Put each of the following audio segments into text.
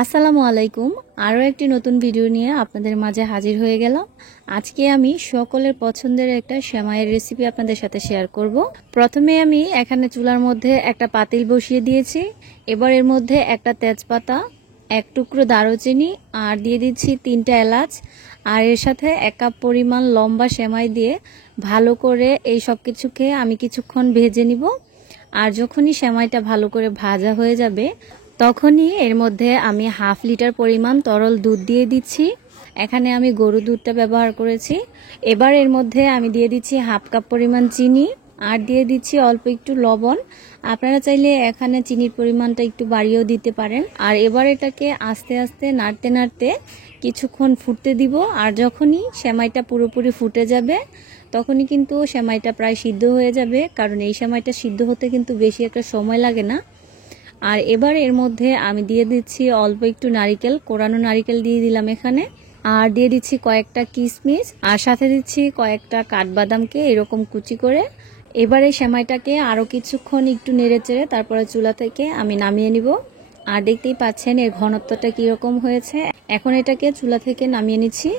আসসালামু আলাইকুম। আরও একটি নতুন ভিডিও নিয়ে আপনাদের মাঝে হাজির হয়ে গেলাম। আজকে আমি সকলের পছন্দের একটা সেমাইয়ের রেসিপি আপনাদের সাথে শেয়ার করব। প্রথমে আমি এখানে চুলার মধ্যে একটা পাতিল বসিয়ে দিয়েছি। এবার এর মধ্যে একটা তেজপাতা, এক টুকরো দারুচিনি আর দিয়ে দিচ্ছি 3টা এলাচ, আর এর সাথে 1 কাপ পরিমাণ লম্বা সেমাই দিয়ে ভালো করে এই সব কিছুকে আমি কিছুক্ষণ ভেজে নিব। আর যখনই সেমাইটা ভালো করে ভাজা হয়ে যাবে তখনই এর মধ্যে আমি 1/2 লিটার পরিমাণ তরল দুধ দিয়ে দিচ্ছি। এখানে আমি গরুর দুধটা ব্যবহার করেছি। এবার এর মধ্যে আমি দিয়ে দিচ্ছি 1/2 কাপ পরিমাণ চিনি আর দিয়ে দিচ্ছি অল্প একটু লবণ। আপনারা চাইলে এখানে চিনির পরিমাণটা একটু বাড়িয়েও দিতে পারেন। আর এবার এটাকে আস্তে আস্তে নাড়তে নাড়তে কিছুক্ষণ ফুটতে দিব। আর যখনই সেমাইটা পুরোপুরি ফুটে যাবে তখনই কিন্তু সেমাইটা প্রায় সিদ্ধ হয়ে যাবে, কারণ এই সেমাইটা সিদ্ধ হতে কিন্তু বেশি একটা সময় লাগে না। আর এবার এর মধ্যে আমি দিয়ে দিচ্ছি অল্প একটু নারিকেল, কোরানো নারিকেল দিয়ে দিলাম এখানে। আর দিয়ে দিচ্ছি কয়েকটা কিশমিশ, আর সাথে দিচ্ছি কয়েকটা কাঠবাদামকে এরকম কুচি করে। এবারে সেমাইটাকে আরও কিছুক্ষণ একটু নেড়ে চেড়ে তারপরে চুলা থেকে আমি নামিয়ে নিব। আর দেখতেই পাচ্ছেন এর ঘনত্বটা কীরকম হয়েছে। এখন এটাকে চুলা থেকে নামিয়ে নিচ্ছি।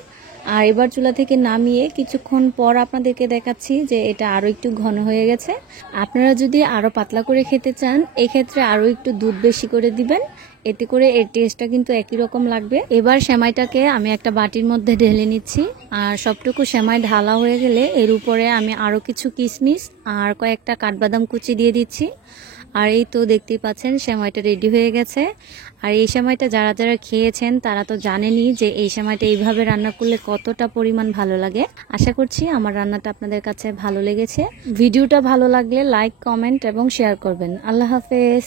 আর এবার চুলা থেকে নামিয়ে কিছুক্ষণ পর আপনাদেরকে দেখাচ্ছি যে এটা আরও একটু ঘন হয়ে গেছে। আপনারা যদি আরও পাতলা করে খেতে চান এক্ষেত্রে আরও একটু দুধ বেশি করে দিবেন, এতে করে এর টেস্টটা কিন্তু একই রকম লাগবে। এবার সেমাইটাকে আমি একটা বাটির মধ্যে ঢেলে নিচ্ছি। আর সবটুকু সেমাই ঢালা হয়ে গেলে এর উপরে আমি আরও কিছু কিশমিশ আর কয়েকটা কাঠবাদাম কুচি দিয়ে দিচ্ছি। আর এই তো দেখতেই পাচ্ছেন সেমাইটা রেডি হয়ে গেছে। আর এই সেমাইটা যারা যারা খেয়েছেন তারা তো জানেনই যে এই সেমাইটা এইভাবে রান্না করলে কতটা পরিমাণ ভালো লাগে। আশা করছি আমার রান্নাটা আপনাদের কাছে ভালো লেগেছে। ভিডিওটা ভালো লাগলে লাইক, কমেন্ট এবং শেয়ার করবেন। আল্লাহ হাফেজ।